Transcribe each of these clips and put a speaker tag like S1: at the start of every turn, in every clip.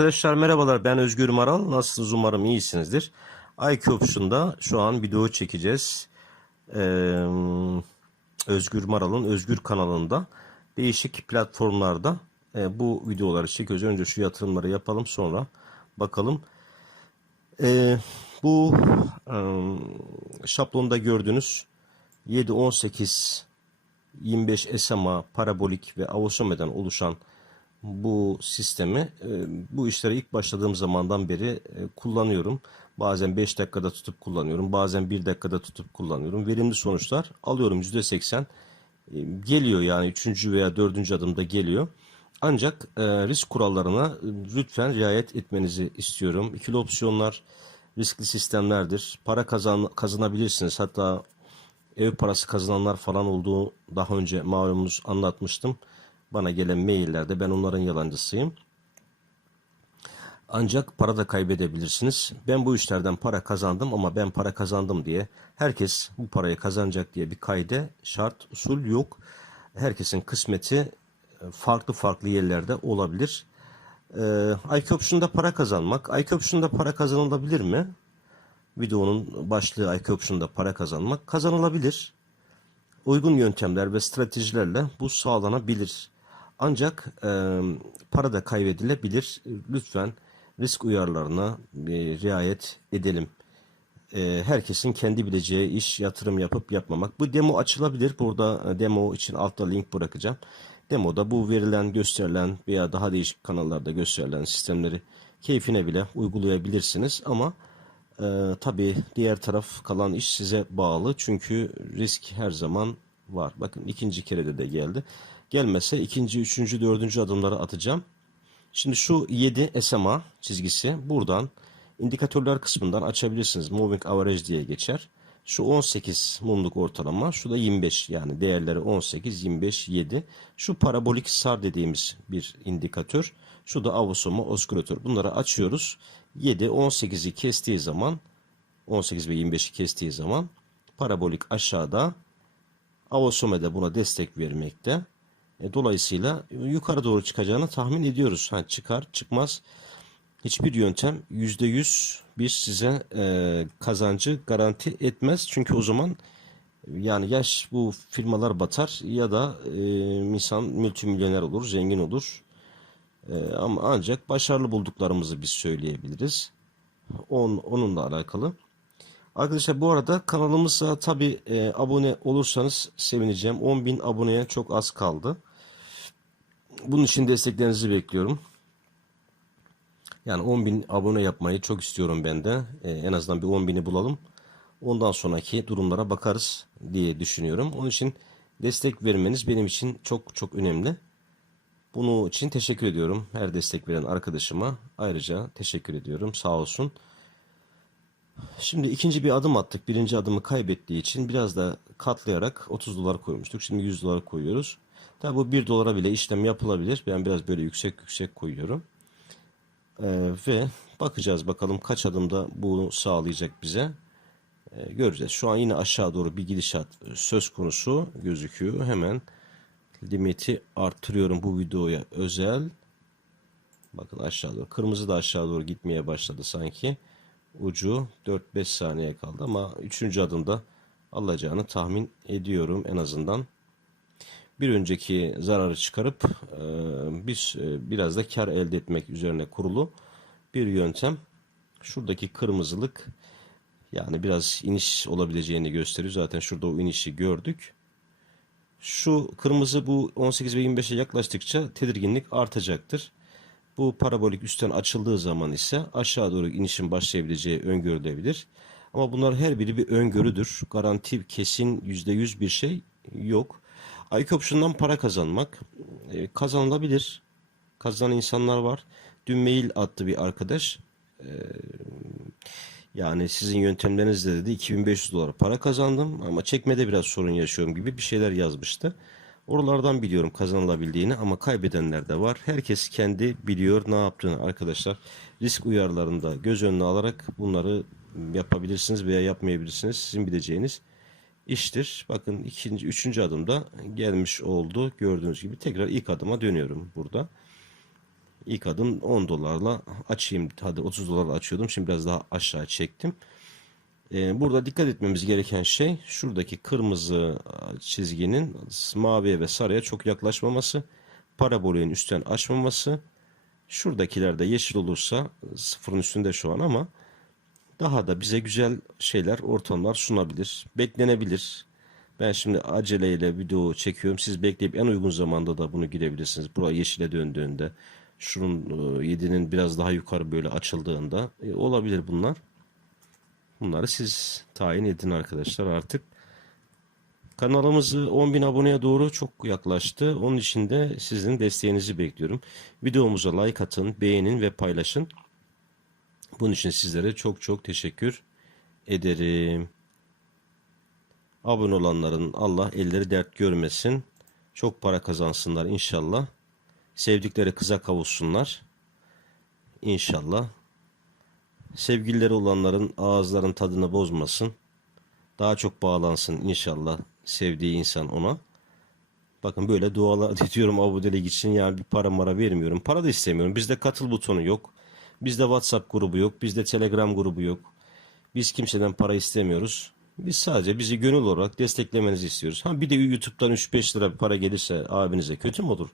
S1: Arkadaşlar merhabalar ben Özgür Maral. Nasılsınız umarım iyisinizdir. IQ Option'da şu an video çekeceğiz. Ee, Özgür Maral'ın Özgür kanalında değişik platformlarda e, bu videoları çekiyoruz. Önce şu yatırımları yapalım sonra bakalım. Ee, bu e, şablonda gördüğünüz 7, 18, 25 SMA, parabolik ve avosome'den oluşan bu sistemi e, bu işlere ilk başladığım zamandan beri e, kullanıyorum. Bazen 5 dakikada tutup kullanıyorum. Bazen 1 dakikada tutup kullanıyorum. Verimli sonuçlar alıyorum. %80 e, geliyor yani 3. veya 4. adımda geliyor. Ancak risk kurallarına lütfen riayet etmenizi istiyorum. İkili opsiyonlar riskli sistemlerdir. Para kazan, kazanabilirsiniz. Hatta ev parası kazananlar falan olduğu daha önce malumunuz anlatmıştım. Bana gelen maillerde ben onların yalancısıyım. Ancak para da kaybedebilirsiniz. Ben bu işlerden para kazandım ama ben para kazandım diye herkes bu parayı kazanacak diye bir kaide, şart, usul yok. Herkesin kısmeti e, farklı farklı yerlerde olabilir. Ee, Option'da para kazanmak. Option'da para kazanılabilir mi? Videonun başlığı Option'da para kazanmak. Kazanılabilir. Uygun yöntemler ve stratejilerle bu sağlanabilir. Ancak e, para da kaybedilebilir. Lütfen risk uyarılarına e, riayet edelim. E, herkesin kendi bileceği iş, yatırım yapıp yapmamak. Bu demo açılabilir. Burada demo için altta link bırakacağım. Demoda bu verilen, gösterilen veya daha değişik kanallarda gösterilen sistemleri keyfine bile uygulayabilirsiniz. Ama e, tabii diğer taraf kalan iş size bağlı. Çünkü risk her zaman var. Bakın ikinci kerede de geldi. Gelmese ikinci, üçüncü, dördüncü adımları atacağım. Şimdi şu 7 SMA çizgisi buradan indikatörler kısmından açabilirsiniz. Moving Average diye geçer. Şu 18 mumluk ortalama, şu da 25 yani değerleri 18, 25, 7. Şu parabolik SAR dediğimiz bir indikatör. Şu da avosoma oskülatör. Bunları açıyoruz. 7, 18'i kestiği zaman 18 ve 25'i kestiği zaman parabolik aşağıda avosome de buna destek vermekte. E, dolayısıyla yukarı doğru çıkacağını tahmin ediyoruz. Ha, çıkar çıkmaz hiçbir yöntem %100 bir size e, kazancı garanti etmez. Çünkü o zaman yani yaş bu firmalar batar ya da e, insan multimilyoner olur, zengin olur. E, ama ancak başarılı bulduklarımızı biz söyleyebiliriz. On, onunla alakalı. Arkadaşlar bu arada kanalımıza tabi e, abone olursanız sevineceğim. 10.000 aboneye çok az kaldı. Bunun için desteklerinizi bekliyorum. Yani 10.000 abone yapmayı çok istiyorum ben de. Ee, en azından bir 10.000'i bulalım. Ondan sonraki durumlara bakarız diye düşünüyorum. Onun için destek vermeniz benim için çok çok önemli. Bunun için teşekkür ediyorum. Her destek veren arkadaşıma ayrıca teşekkür ediyorum. Sağ olsun. Şimdi ikinci bir adım attık. Birinci adımı kaybettiği için biraz da katlayarak 30 dolar koymuştuk. Şimdi 100 dolar koyuyoruz. Tabi bu 1 dolara bile işlem yapılabilir. Ben biraz böyle yüksek yüksek koyuyorum. Ee, ve bakacağız bakalım kaç adımda bunu sağlayacak bize. Ee, göreceğiz. Şu an yine aşağı doğru bir gidişat söz konusu gözüküyor. Hemen limiti arttırıyorum bu videoya özel. Bakın aşağı doğru. Kırmızı da aşağı doğru gitmeye başladı sanki. Ucu 4-5 saniye kaldı ama 3. adımda alacağını tahmin ediyorum en azından bir önceki zararı çıkarıp e, biz e, biraz da kar elde etmek üzerine kurulu bir yöntem. Şuradaki kırmızılık yani biraz iniş olabileceğini gösteriyor. Zaten şurada o inişi gördük. Şu kırmızı bu 18 ve 25'e yaklaştıkça tedirginlik artacaktır. Bu parabolik üstten açıldığı zaman ise aşağı doğru inişin başlayabileceği öngörülebilir. Ama bunlar her biri bir öngörüdür. Garanti kesin %100 bir şey yok. IQ Option'dan para kazanmak e, kazanılabilir. Kazanan insanlar var. Dün mail attı bir arkadaş. E, yani sizin yöntemlerinizle dedi 2500 dolar para kazandım ama çekmede biraz sorun yaşıyorum gibi bir şeyler yazmıştı. Oralardan biliyorum kazanılabildiğini ama kaybedenler de var. Herkes kendi biliyor ne yaptığını arkadaşlar. Risk uyarılarında göz önüne alarak bunları yapabilirsiniz veya yapmayabilirsiniz. Sizin bileceğiniz iştir. Bakın ikinci, üçüncü adımda gelmiş oldu. Gördüğünüz gibi tekrar ilk adıma dönüyorum burada. İlk adım 10 dolarla açayım. Hadi 30 dolarla açıyordum. Şimdi biraz daha aşağı çektim. Ee, burada dikkat etmemiz gereken şey şuradaki kırmızı çizginin maviye ve sarıya çok yaklaşmaması. Parabolün üstten açmaması. Şuradakiler de yeşil olursa sıfırın üstünde şu an ama daha da bize güzel şeyler, ortamlar sunabilir. Beklenebilir. Ben şimdi aceleyle video çekiyorum. Siz bekleyip en uygun zamanda da bunu girebilirsiniz. Buraya yeşile döndüğünde, şunun 7'nin biraz daha yukarı böyle açıldığında e, olabilir bunlar. Bunları siz tayin edin arkadaşlar artık. Kanalımız 10.000 aboneye doğru çok yaklaştı. Onun için de sizin desteğinizi bekliyorum. Videomuza like atın, beğenin ve paylaşın. Bunun için sizlere çok çok teşekkür ederim. Abone olanların Allah elleri dert görmesin. Çok para kazansınlar inşallah. Sevdikleri kıza kavuşsunlar. İnşallah. Sevgilileri olanların ağızların tadını bozmasın. Daha çok bağlansın inşallah sevdiği insan ona. Bakın böyle dualar ediyorum abonelik için yani bir para mara vermiyorum. Para da istemiyorum. Bizde katıl butonu yok. Bizde WhatsApp grubu yok. Bizde Telegram grubu yok. Biz kimseden para istemiyoruz. Biz sadece bizi gönül olarak desteklemenizi istiyoruz. Ha bir de YouTube'dan 3-5 lira para gelirse abinize kötü mü olur?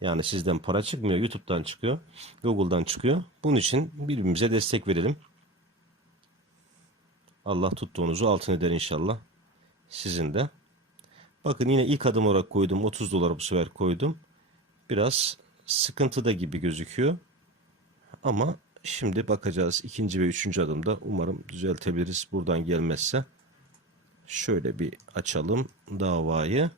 S1: Yani sizden para çıkmıyor. YouTube'dan çıkıyor. Google'dan çıkıyor. Bunun için birbirimize destek verelim. Allah tuttuğunuzu altın eder inşallah. Sizin de. Bakın yine ilk adım olarak koydum. 30 dolar bu sefer koydum. Biraz sıkıntıda gibi gözüküyor. Ama şimdi bakacağız ikinci ve üçüncü adımda. Umarım düzeltebiliriz buradan gelmezse. Şöyle bir açalım davayı.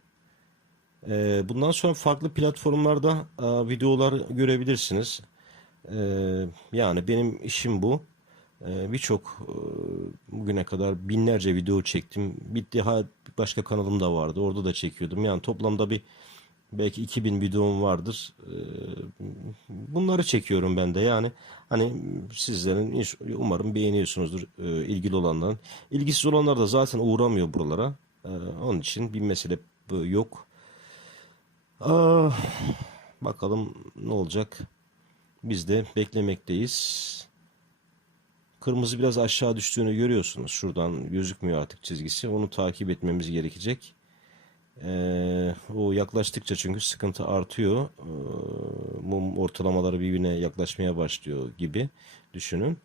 S1: Ee, bundan sonra farklı platformlarda e, videolar görebilirsiniz. Ee, yani benim işim bu. Ee, Birçok e, bugüne kadar binlerce video çektim. Bitti ha başka kanalım da vardı. Orada da çekiyordum. Yani toplamda bir belki 2000 videom vardır. Ee, Bunları çekiyorum ben de. Yani hani sizlerin umarım beğeniyorsunuzdur e, ilgili olanların. İlgisiz olanlar da zaten uğramıyor buralara. Ee, Onun için bir mesele yok. Ah, bakalım ne olacak. Biz de beklemekteyiz. Kırmızı biraz aşağı düştüğünü görüyorsunuz. Şuradan gözükmüyor artık çizgisi. Onu takip etmemiz gerekecek. Ee, o yaklaştıkça çünkü sıkıntı artıyor. Ee, mum ortalamaları birbirine yaklaşmaya başlıyor gibi düşünün.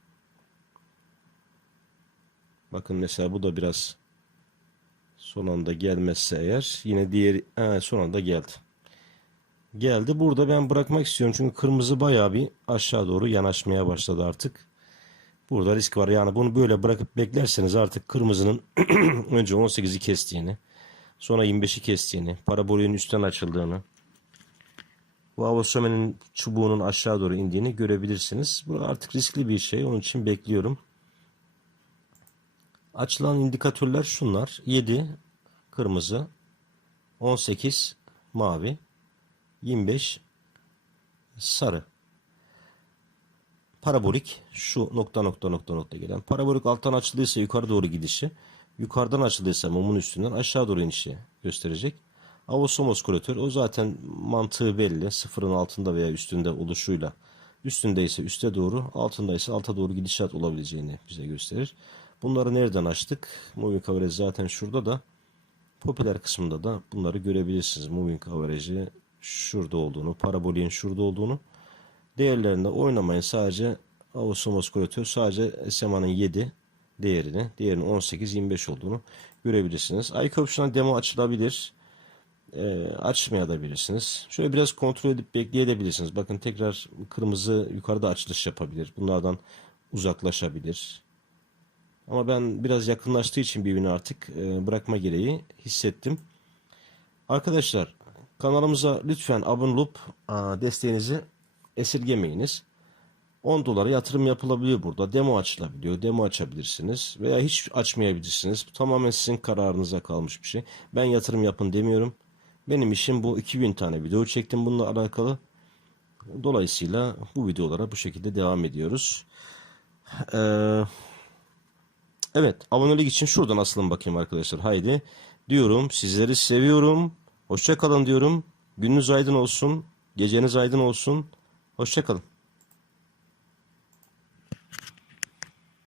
S1: Bakın mesela bu da biraz son anda gelmezse eğer yine diğer ha, son anda geldi. Geldi. Burada ben bırakmak istiyorum çünkü kırmızı bayağı bir aşağı doğru yanaşmaya başladı artık. Burada risk var. Yani bunu böyle bırakıp beklerseniz artık kırmızının önce 18'i kestiğini, sonra 25'i kestiğini, parabolün üstten açıldığını, bu Avosoma'nın çubuğunun aşağı doğru indiğini görebilirsiniz. Bu artık riskli bir şey. Onun için bekliyorum. Açılan indikatörler şunlar. 7 kırmızı, 18 mavi, 25 sarı. Parabolik şu nokta nokta nokta nokta gelen. Parabolik alttan açıldıysa yukarı doğru gidişi, yukarıdan açıldıysa mumun üstünden aşağı doğru inişi gösterecek. Avosomos kolatör o zaten mantığı belli. Sıfırın altında veya üstünde oluşuyla. Üstündeyse üste doğru, altındaysa alta doğru gidişat olabileceğini bize gösterir. Bunları nereden açtık? Moving Average zaten şurada da. Popüler kısmında da bunları görebilirsiniz. Moving Average'i şurada olduğunu, parabolin şurada olduğunu. Değerlerinde oynamayın. Sadece Avosomos kolatör sadece SMA'nın 7 değerini, diğerinin 18-25 olduğunu görebilirsiniz. IK Option'dan demo açılabilir. E, açmayabilirsiniz. Şöyle biraz kontrol edip bekleyebilirsiniz. Bakın tekrar kırmızı yukarıda açılış yapabilir. Bunlardan uzaklaşabilir. Ama ben biraz yakınlaştığı için birbirine artık e, bırakma gereği hissettim. Arkadaşlar kanalımıza lütfen abone olup desteğinizi esirgemeyiniz. 10 dolara yatırım yapılabiliyor burada. Demo açılabiliyor. Demo açabilirsiniz. Veya hiç açmayabilirsiniz. Bu tamamen sizin kararınıza kalmış bir şey. Ben yatırım yapın demiyorum. Benim işim bu. 2000 tane video çektim bununla alakalı. Dolayısıyla bu videolara bu şekilde devam ediyoruz. Eee Evet, abonelik için şuradan asılın bakayım arkadaşlar. Haydi diyorum. Sizleri seviyorum. Hoşça kalın diyorum. Gününüz aydın olsun. Geceniz aydın olsun. Hoşçakalın.